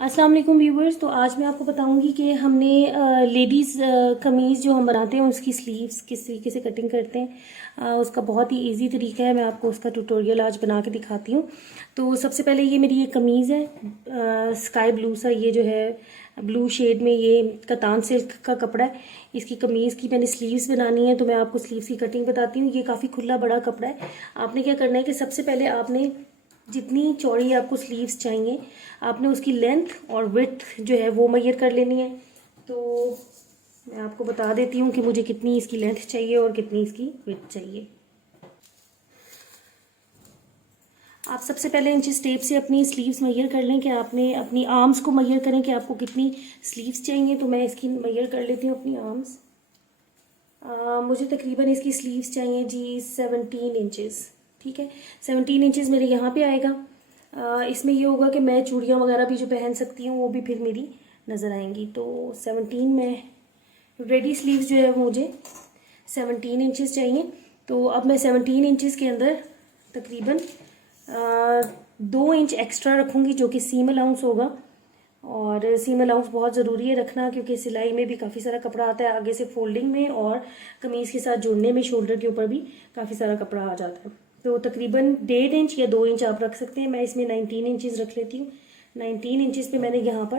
अस्सलाम वालेकुम व्यूवर्स। तो आज मैं आपको बताऊंगी कि हमने लेडीज़ कमीज़ जो हम बनाते हैं उसकी स्लीव्स किस तरीके से कटिंग करते हैं। उसका बहुत ही इजी तरीका है, मैं आपको उसका ट्यूटोरियल आज बना के दिखाती हूँ। तो सबसे पहले ये मेरी ये कमीज़ है, स्काई ब्लू सा, ये जो है ब्लू शेड में, ये कतान सिल्क का कपड़ा है। इसकी कमीज़ की मैंने स्लीव्स बनानी है, तो मैं आपको स्लीव्स की कटिंग बताती हूँ। ये काफ़ी खुला बड़ा कपड़ा है। आपने क्या करना है कि सबसे पहले आपने जितनी चौड़ी आपको स्लीव्स चाहिए, आपने उसकी लेंथ और विड्थ जो है वो मेजर कर लेनी है। तो मैं आपको बता देती हूँ कि मुझे कितनी इसकी लेंथ चाहिए और कितनी इसकी विड्थ चाहिए। आप सबसे पहले इंच टेप से अपनी स्लीव्स मेजर कर लें कि आपने अपनी आर्म्स को मेजर करें कि आपको कितनी स्लीव्स चाहिए। तो मैं इसकी मेजर कर लेती हूँ अपनी आर्म्स। मुझे तकरीबन इसकी स्लीव्स चाहिए जी 17 इंचेस। ठीक है, 17 इंचेस मेरे यहाँ पे आएगा। इसमें ये होगा कि मैं चूड़ियाँ वगैरह भी जो पहन सकती हूँ वो भी फिर मेरी नज़र आएंगी। तो 17 में रेडी स्लीव्स जो है वो मुझे 17 इंचेस चाहिए। तो अब मैं 17 इंचेस के अंदर तकरीबन 2 इंच एक्स्ट्रा रखूँगी जो कि सीम अलाउंस होगा। और सीम अलाउंस बहुत ज़रूरी है रखना, क्योंकि सिलाई में भी काफ़ी सारा कपड़ा आता है आगे से फोल्डिंग में, और कमीज़ के साथ जुड़ने में शोल्डर के ऊपर भी काफ़ी सारा कपड़ा आ जाता है। तो तकरीबन 1.5 इंच या 2 इंच आप रख सकते हैं। मैं इसमें 19 इंचेस रख लेती हूँ। 19 इंचेस पे मैंने यहाँ पर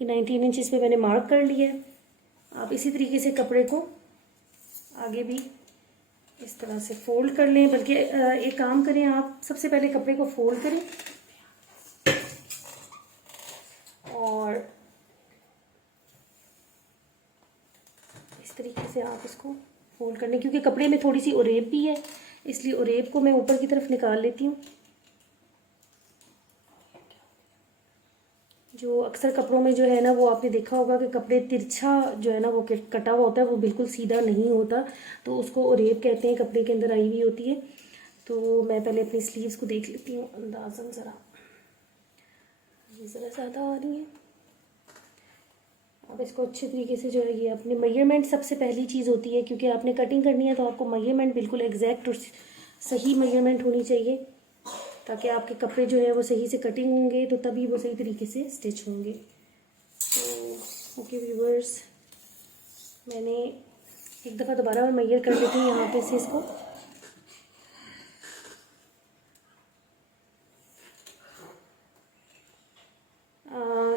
ये 19 इंचेस पे मैंने मार्क कर लिया है। आप इसी तरीके से कपड़े को आगे भी इस तरह से फोल्ड कर लें, बल्कि एक काम करें, आप सबसे पहले कपड़े को फोल्ड करें और इस तरीके से आप इसको फोल्ड करने, क्योंकि कपड़े में थोड़ी सी उरेब भी है, इसलिए उरेब को मैं ऊपर की तरफ निकाल लेती हूँ। जो अक्सर कपड़ों में जो है ना, वो आपने देखा होगा कि कपड़े तिरछा जो है ना वो कटा हुआ होता है, वो बिल्कुल सीधा नहीं होता, तो उसको उरेब कहते हैं, कपड़े के अंदर आई हुई होती है। तो मैं पहले अपनी स्लीव्स को देख लेती हूँ अंदाज़न ज़रा, ये ज़रा ज़्यादा आ रही है। अब इसको अच्छे तरीके से जो है, ये अपने मेजरमेंट सबसे पहली चीज़ होती है, क्योंकि आपने कटिंग करनी है तो आपको मेजरमेंट बिल्कुल एग्जैक्ट और सही मेजरमेंट होनी चाहिए, ताकि आपके कपड़े जो है वो सही से कटिंग होंगे, तो तभी वो सही तरीके से स्टिच होंगे। तो ओके व्यूवर्स, मैंने एक दफ़ा दोबारा मैं मेजर कर लेती हूँ यहाँ पे से इसको।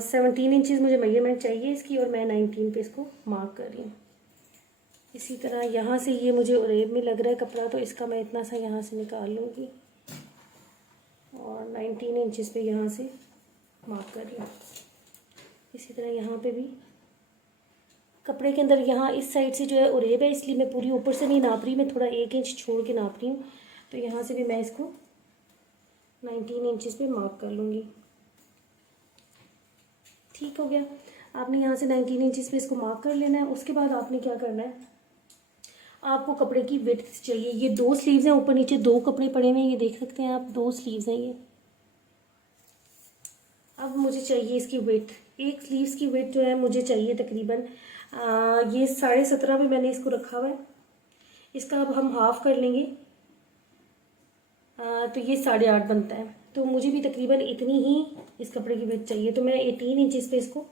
17 इंचेस मुझे मेजरमेंट चाहिए इसकी, और मैं 19 पे इसको मार्क कर रही हूँ। इसी तरह यहाँ से ये मुझे उरेब में लग रहा है कपड़ा, तो इसका मैं इतना सा यहाँ से निकाल लूँगी और 19 इंचेस पे यहाँ से मार्क कर रही हूँ। इसी तरह यहाँ पे भी कपड़े के अंदर यहाँ इस साइड से जो है उरेब है, इसलिए मैं पूरी ऊपर से नहीं नाप रही, मैं थोड़ा 1 इंच छोड़ के नाप रही हूँ। तो यहाँ से भी मैं इसको 19 इंचेस पे मार्क कर लूँगी। ठीक हो गया। आपने यहाँ से 19 इंचेस पे इसको मार्क कर लेना है। उसके बाद आपने क्या करना है, आपको कपड़े की विड्थ चाहिए। ये 2 स्लीव्स हैं, ऊपर नीचे 2 कपड़े पड़े हुए हैं, ये देख सकते हैं आप, 2 स्लीव्स हैं ये। अब मुझे चाहिए इसकी विड्थ। एक स्लीव्स की विड्थ जो है मुझे चाहिए तकरीबन ये 17.5 पे मैंने इसको रखा हुआ है। इसका अब हम हाफ कर लेंगे, तो ये 8.5 बनता है। तो मुझे भी तकरीबन इतनी ही इस कपड़े की विड्थ चाहिए, तो मैं 18 इंचेस पे इसको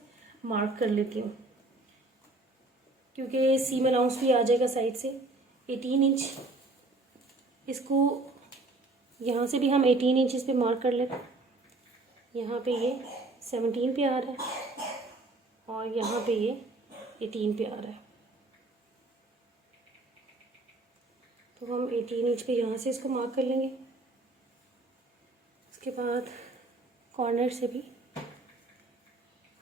मार्क कर लेती हूँ, क्योंकि सीम अलाउंस भी आ जाएगा साइड से। 18 इंच इसको यहाँ से भी हम 18 इंचेस पे मार्क कर लें। यहाँ पे ये 17 पे आ रहा है और यहाँ पे ये 18 पे आ रहा है, तो हम 18 इंच पे यहाँ से इसको मार्क कर लेंगे। उसके बाद कॉर्नर से भी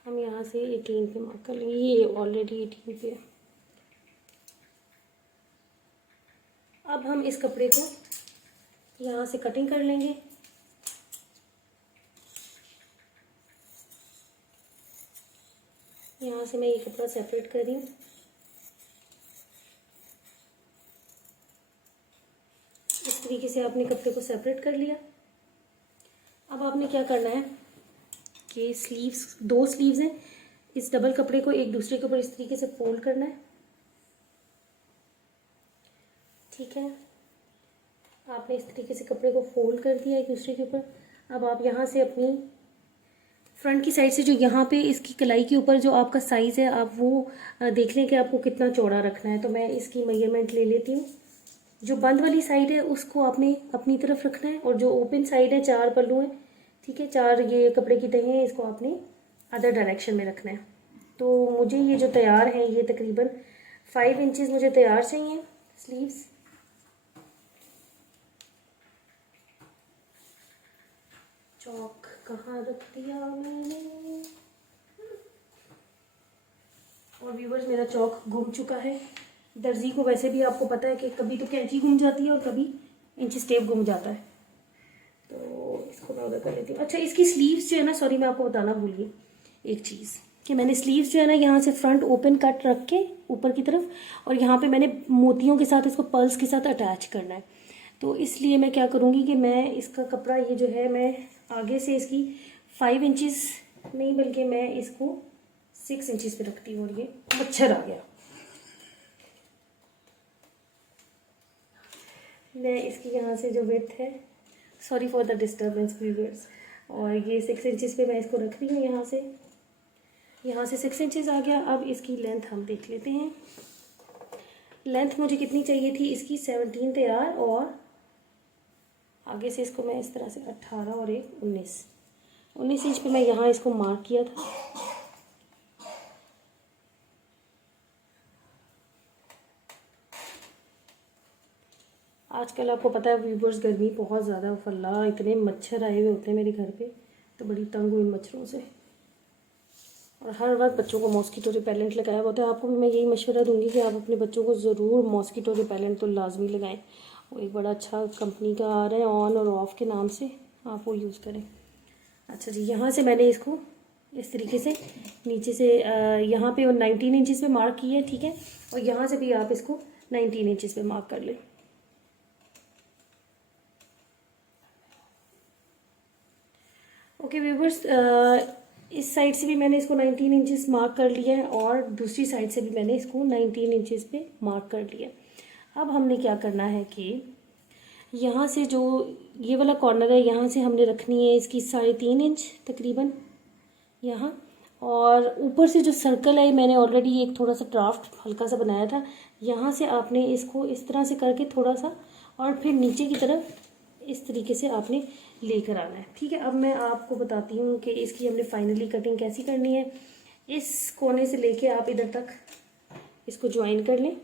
हम यहाँ से 18 पे मार्क कर लेंगे। ये ऑलरेडी 18 पे है। अब हम इस कपड़े को यहाँ से कटिंग कर लेंगे। यहाँ से मैं ये कपड़ा सेपरेट कर रही हूँ। इस तरीके से आपने कपड़े को सेपरेट कर लिया। अब आपने क्या करना है कि स्लीव्स, 2 स्लीव्स हैं, इस डबल कपड़े को एक दूसरे के ऊपर इस तरीके से फोल्ड करना है। ठीक है, आपने इस तरीके से कपड़े को फोल्ड कर दिया एक दूसरे के ऊपर। अब आप यहाँ से अपनी फ्रंट की साइड से जो यहाँ पे इसकी कलाई के ऊपर जो आपका साइज़ है आप वो देख लें कि आपको कितना चौड़ा रखना है। तो मैं इसकी मेजरमेंट ले लेती हूँ। जो बंद वाली साइड है उसको आपने अपनी तरफ रखना है और जो ओपन साइड है 4 पल्लू हैं, ठीक है, 4 ये कपड़े की तहें हैं, इसको आपने अदर डायरेक्शन में रखना है। तो मुझे ये जो तैयार है ये तकरीबन 5 इंचज़ मुझे तैयार चाहिए स्लीव्स। चौक कहाँ रख दिया मैंने, और व्यूवर्स मेरा चौक घूम चुका है। दर्जी को वैसे भी आपको पता है कि कभी तो कैंची घूम जाती है और कभी इंची टेप घूम जाता है। तो इसको मैं उधर कर लेती हूँ। अच्छा, इसकी स्लीव्स जो है ना, सॉरी मैं आपको बताना भूल गई एक चीज़ कि मैंने स्लीव्स जो है ना यहाँ से फ्रंट ओपन कट रख के ऊपर की तरफ, और यहाँ पे मैंने मोतियों के साथ इसको पर्ल्स के साथ अटैच करना है। तो इसलिए मैं क्या करूँगी कि मैं इसका कपड़ा ये जो है मैं आगे से इसकी 5 इंचज़ नहीं बल्कि मैं इसको 6 इंचज़ पे रखती हूँ। और ये मच्छर आ गया, मैं इसकी यहाँ से जो विड्थ है, sorry for the disturbance viewers, और ये 6 इंचज़ पे मैं इसको रख रही हूँ। यहाँ से 6 इंचज़ आ गया। अब इसकी लेंथ हम देख लेते हैं। लेंथ मुझे कितनी चाहिए थी इसकी 17 तैयार, और आगे से इसको मैं इस तरह से 18 और एक 19 इंच पे मैं यहाँ इसको मार्क किया था। आजकल आपको पता है व्यूवर्स गर्मी बहुत ज़्यादा, फल्ला इतने मच्छर आए हुए होते हैं मेरे घर पे, तो बड़ी तंग हुई मच्छरों से। और हर वक्त बच्चों को मॉस्किटो रिपेलेंट लगाया होता है। आपको भी मैं यही मशवरा दूंगी कि आप अपने बच्चों को ज़रूर मॉस्किटो रिपेलेंट तो लाजमी लगाएं। वो एक बड़ा अच्छा कंपनी का आ रहा है ऑन और ऑफ के नाम से, आप वो यूज़ करें। अच्छा जी, यहाँ से मैंने इसको इस तरीके से नीचे से यहाँ पे 19 इंचज़ पे मार्क किया है, ठीक है, और यहाँ से भी आप इसको 19 इंचज़ पे मार्क कर लें। ओके व्यूवर्स, इस साइड से भी मैंने इसको 19 इंचज़ मार्क कर लिया है और दूसरी साइड से भी मैंने इसको 19 इंचज़ पे मार्क कर लिया। अब हमने क्या करना है कि यहाँ से जो ये वाला कॉर्नर है यहाँ से हमने रखनी है इसकी 3.5 इंच तकरीबन यहाँ, और ऊपर से जो सर्कल है मैंने ऑलरेडी एक थोड़ा सा ड्राफ्ट हल्का सा बनाया था, यहाँ से आपने इसको इस तरह से करके थोड़ा सा और फिर नीचे की तरफ इस तरीके से आपने लेकर आना है, ठीक है। अब मैं आपको बताती हूँ कि इसकी हमने फाइनली कटिंग कैसी करनी है। इस कोने से लेके आप इधर तक इसको ज्वाइन कर लें।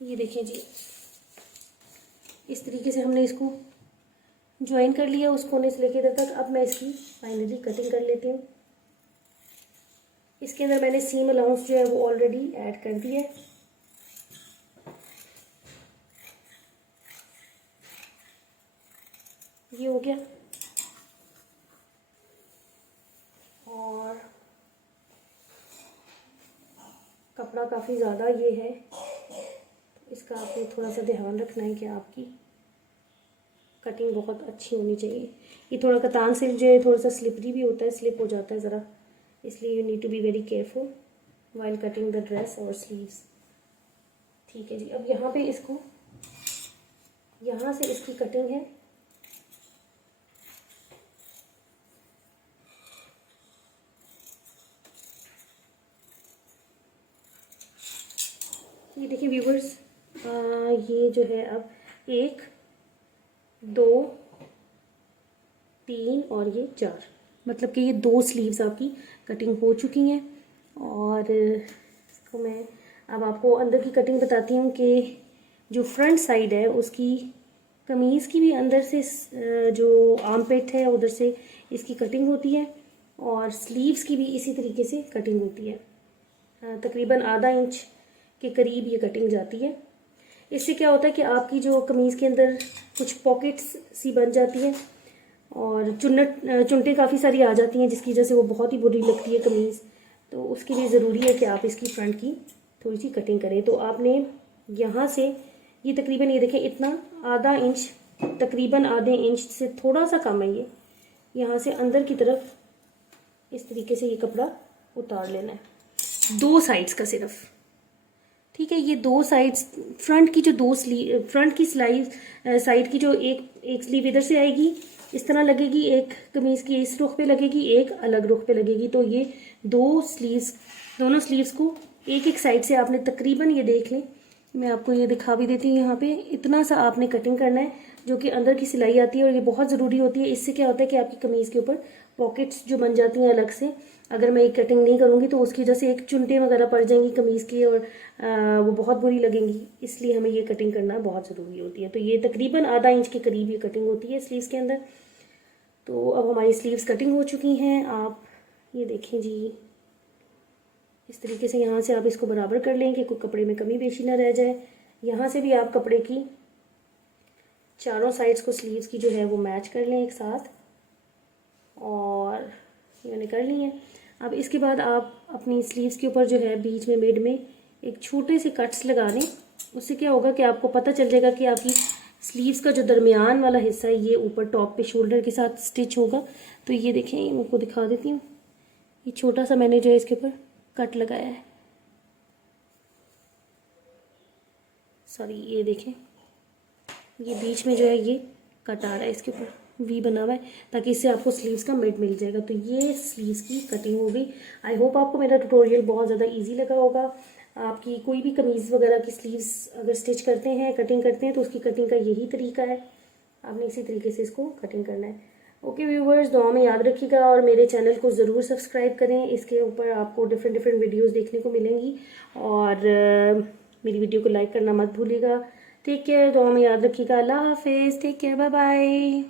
ये देखें जी, इस तरीके से हमने इसको ज्वाइन कर लिया उस कोने से लेके इधर तक। अब मैं इसकी फाइनली कटिंग कर लेती हूँ। इसके अंदर मैंने सीम अलाउंस जो है वो ऑलरेडी ऐड कर दिया है। ये हो गया, और कपड़ा काफ़ी ज़्यादा ये है, इसका आपको थोड़ा सा ध्यान रखना है कि आपकी कटिंग बहुत अच्छी होनी चाहिए। ये थोड़ा कतान सिल्क जो है थोड़ा सा स्लिपरी भी होता है, स्लिप हो जाता है ज़रा, इसलिए you need to be very careful while cutting the dress और स्लीव्स, ठीक है जी। अब यहाँ पे इसको यहाँ से इसकी कटिंग है, ये देखिए व्यूवर्स, ये जो है अब 1 2 3 और ये 4, मतलब कि ये 2 स्लीव्स आपकी कटिंग हो चुकी हैं। और इसको मैं अब आपको अंदर की कटिंग बताती हूँ कि जो फ्रंट साइड है उसकी कमीज़ की भी अंदर से जो आर्मपेट है उधर से इसकी कटिंग होती है, और स्लीव्स की भी इसी तरीके से कटिंग होती है। तकरीबन आधा इंच के करीब ये कटिंग जाती है। इससे क्या होता है कि आपकी जो कमीज़ के अंदर कुछ पॉकेट्स सी बन जाती है और चुन्नटें काफ़ी सारी आ जाती हैं, जिसकी वजह से वो बहुत ही बुरी लगती है कमीज़। तो उसके लिए ज़रूरी है कि आप इसकी फ्रंट की थोड़ी सी कटिंग करें। तो आपने यहाँ से ये तकरीबन, ये देखें, इतना आधा इंच, तकरीबन आधे इंच से थोड़ा सा कम है ये, यहाँ से अंदर की तरफ इस तरीके से ये कपड़ा उतार लेना है 2 साइड्स का सिर्फ, ठीक है। ये दो साइड्स, फ्रंट की जो दो स्लीव, फ्रंट की सिलाई साइड की जो एक स्लीव इधर से आएगी, इस तरह लगेगी, एक कमीज की इस रुख पे लगेगी, एक अलग रुख पे लगेगी। तो ये दो स्लीव्स, दोनों स्लीव्स को एक एक साइड से आपने तकरीबन, ये देख लें, मैं आपको ये दिखा भी देती हूँ, यहाँ पे इतना सा आपने कटिंग करना है जो कि अंदर की सिलाई आती है, और ये बहुत ज़रूरी होती है। इससे क्या होता है कि आपकी कमीज़ के ऊपर पॉकेट्स जो बन जाती हैं अलग से, अगर मैं ये कटिंग नहीं करूँगी तो उसकी वजह से एक चुनटे वगैरह पड़ जाएंगी कमीज़ की, और वो बहुत बुरी लगेंगी। इसलिए हमें ये कटिंग करना बहुत ज़रूरी होती है। तो ये तकरीबन आधा इंच के करीब ये कटिंग होती है स्लीव्स के अंदर। तो अब हमारी स्लीव्स कटिंग हो चुकी हैं। आप ये देखें जी, इस तरीके से यहाँ से आप इसको बराबर कर लें कि कोई कपड़े में कमी बेशी ना रह जाए। यहाँ से भी आप कपड़े की चारों साइड्स को, स्लीव्स की जो है वो मैच कर लें एक साथ, और ये मैंने कर ली है। अब इसके बाद आप अपनी स्लीव्स के ऊपर जो है बीच में मिड में एक छोटे से कट्स लगा लें। उससे क्या होगा कि आपको पता चल जाएगा कि आपकी स्लीव्स का जो दरमियान वाला हिस्सा है ये ऊपर टॉप पे शोल्डर के साथ स्टिच होगा। तो ये देखें, मैं आपको दिखा देती हूँ, ये छोटा सा मैंने जो है इसके ऊपर कट लगाया है, सॉरी ये देखें, ये बीच में जो है ये कट आ रहा है, इसके ऊपर वी बना हुआ है, ताकि इससे आपको स्लीव्स का मिड मिल जाएगा। तो ये स्लीव्स की कटिंग हो गई। आई होप आपको मेरा ट्यूटोरियल बहुत ज़्यादा इजी लगा होगा। आपकी कोई भी कमीज़ वगैरह की स्लीव्स अगर स्टिच करते हैं, कटिंग करते हैं, तो उसकी कटिंग का यही तरीका है, आपने इसी तरीके से इसको कटिंग करना है। ओके व्यूवर्स, दुआ में याद रखिएगा, और मेरे चैनल को ज़रूर सब्सक्राइब करें। इसके ऊपर आपको डिफरेंट वीडियोज़ देखने को मिलेंगी, और मेरी वीडियो को लाइक करना मत भूलिएगा। टेक केयर, दुआ में याद रखिएगा। अल्लाह हाफिज़, टेक केयर, बाय बाय।